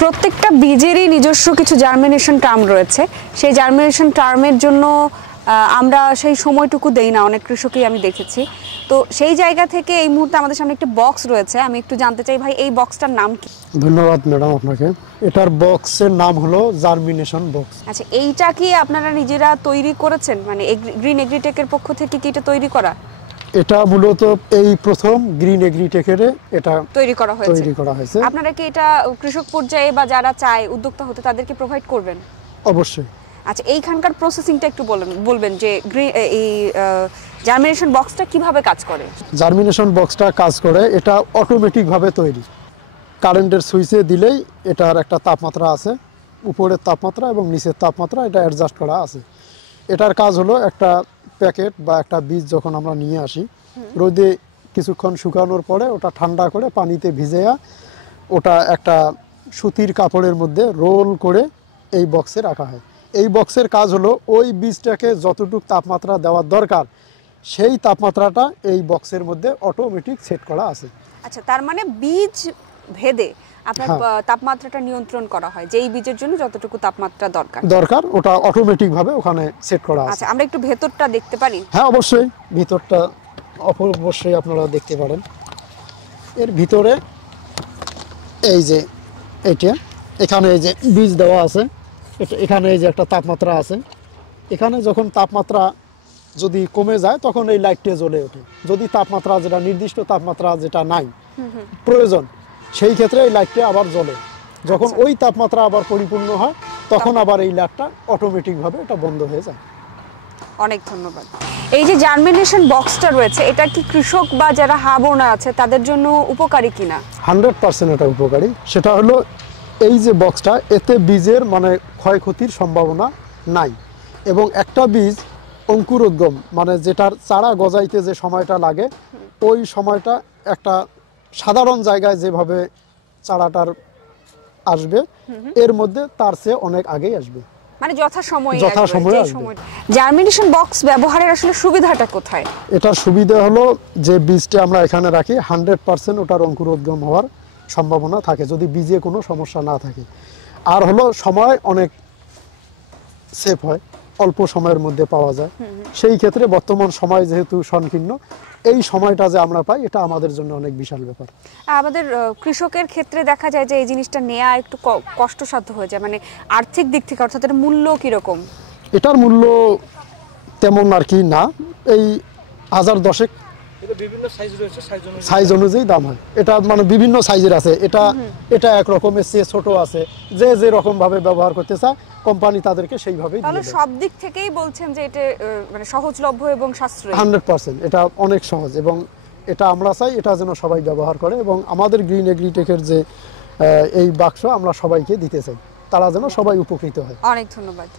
প্রত্যেকটা বীজেরই নিজস্ব কিছু জার্মিনেশন টার্ম রয়েছে। সেই জার্মিনেশন টার্মের জন্য আমরা সেই সময়টুকু দেই না, অনেক কৃষকই আমি দেখেছি। তো সেই জায়গা থেকে এই মুহূর্তে আমাদের সামনে একটা বক্স রয়েছে, আমি একটু জানতে চাই ভাই এই বক্সটার নাম কি? ধন্যবাদ ম্যাডাম আপনাকে। এটার বক্সের নাম হলো জার্মিনেশন বক্স। আচ্ছা, এইটা কি আপনারা নিজেরা তৈরি করেছেন, মানে গ্রিন এগ্রিটেকের পক্ষ থেকে কি এটা তৈরি করা? এটা মূলত এই প্রথম গ্রিন এগ্রিটেকের এটা তৈরি করা হয়েছে। আপনারা কি এটা কৃষক পর্যায়ে বা যারা চায় উদ্যোক্তা হতে তাদেরকে প্রোভাইড করবেন? অবশ্যই। আচ্ছা, এইখানকার প্রসেসিংটা একটু বলবেন যে এই জার্মিনেশন বক্সটা কিভাবে কাজ করে? জার্মিনেশন বক্সটা কাজ করে, এটা অটোমেটিকভাবে তৈরি। কারেন্টের সুইচে দিলেই এটার একটা তাপমাত্রা আছে, উপরের তাপমাত্রা এবং নিচের তাপমাত্রা এটা অ্যাডজাস্ট করা আছে। এটার কাজ হলো একটা প্যাকেট বা একটা বীজ যখন আমরা নিয়ে আসি, রোদে কিছুক্ষণ শুকানোর পরে ওটা ঠান্ডা করে পানিতে ভিজিয়ে ওটা একটা সুতির কাপড়ের মধ্যে রোল করে এই বক্সে রাখা হয়। এই বক্সের কাজ হলো ওই বীজটাকে যতটুকু তাপমাত্রা দেওয়ার দরকার সেই তাপমাত্রাটা এই বক্সের মধ্যে অটোমেটিক সেট করা আছে। আচ্ছা, তার মানে বীজ ভেদে আপনার তাপমাত্রাটা নিয়ন্ত্রণ করা হয়, যেই বীজের জন্য যতটুকু তাপমাত্রা দরকার ওটা অটোমেটিক ভাবে ওখানে সেট করা আছে। আচ্ছা, আমরা একটু ভেতরটা দেখতে পারি? হ্যাঁ, অবশ্যই। ভিতরটা অবশ্যই আপনারা দেখতে পারেন। এর ভিতরে এই যে এখানে এই যে বীজ দেওয়া আছে, এখানে এই যে একটা তাপমাত্রা আছে। এখানে যখন তাপমাত্রা যদি কমে যায় তখন এই লাইটটা জ্বলে ওঠে। যদি তাপমাত্রা যেটা নির্দিষ্ট তাপমাত্রা যেটা নাই প্রয়োজন, সেই ক্ষেত্রে এই লাইটটা আবার জ্বলে। যখন ওই তাপমাত্রা আবার পরিপূর্ণ হয় তখন আবার এই লাইটটা অটোমেটিকভাবে এটা বন্ধ হয়ে যায়। অনেক ধন্যবাদ। এই যে জার্মিনেশন বক্সটা রয়েছে, এটা কি কৃষক বা যারা হাবোনা আছে তাদের জন্য উপকারী কিনা? 100% এটা উপকারী। সেটা হলো এই যে বক্সটা, এতে বীজের মানে ক্ষয়ক্ষতির সম্ভাবনা নাই এবং একটা বীজ অঙ্কুরোদ্গম মানে যেটার চারা গজাইতে যে সময়টা লাগে ওই সময়টা একটা সাধারণ জায়গায় যেভাবে চারাটার আসবে এর মধ্যে তার চেয়ে অনেক আগেই আসবে, মানে যথাসময়ে আসবে। জার্মিনেশন বক্স ব্যবহারের আসলে সুবিধাটা কোথায়? এটার সুবিধা হলো যে বীজটা আমরা এখানে রাখি 100% ওটার অঙ্কুরোদ্গম হওয়ার সম্ভাবনা থাকে যদি বীজে কোনো সমস্যা না থাকে। আর হলো সময় অনেক সেভ হয়, অল্প সময়ের মধ্যে পাওয়া যায়। সেই ক্ষেত্রে বর্তমান সময় যেহেতু সংকীর্ণ, এই সময়টা যে আমরা পাই এটা আমাদের জন্য অনেক বিশাল ব্যাপার। আমাদের কৃষকের ক্ষেত্রে দেখা যায় যে এই জিনিসটা নেওয়া একটু কষ্টসাধ্য হয়ে যায়, মানে আর্থিক দিক থেকে, অর্থাৎ এর মূল্য কিরকম? এটার মূল্য তেমন আর কি না, এই 1010 সাইজ অনুযায়ী দাম হয়। এটা মানে বিভিন্ন সাইজের আছে, এটা এক রকমের চেয়ে ছোট আছে, যে রকম ভাবে ব্যবহার করতে চায় কোম্পানি তাদেরকে সেইভাবেই। তাহলে সব দিক থেকেই বলছেন যে এটা মানে সহজলভ্য এবং সাশ্রয়ী। 100% এটা অনেক সহজ এবং এটা আমরা চাই এটা যেন সবাই ব্যবহার করে এবং আমাদের গ্রিন এগ্রিটেকের যে এই বাক্স আমরা সবাইকে দিতে চাই, তারা যেন সবাই উপকৃত হয়। অনেক ধন্যবাদ।